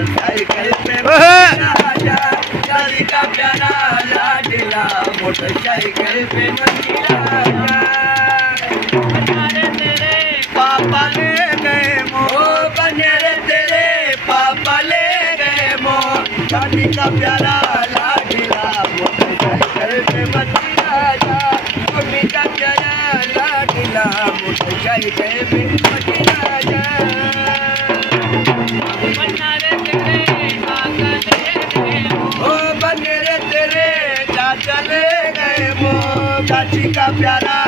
motorcycle पे राजा दादी का प्यारा लाडला मोटरसाइकिल पे राजा बनारे तेरे पापा ले गए मो बनारे तेरे पापा ले गए मो दादी का प्यारा लाडला मोटरसाइकिल पे राजा मम्मी का प्यारा लाडला मोटरसाइकिल पे राजा बनारे तेरे काका ले गए ओ बनारे तेरे चाचा ले गए वो काची का प्यारा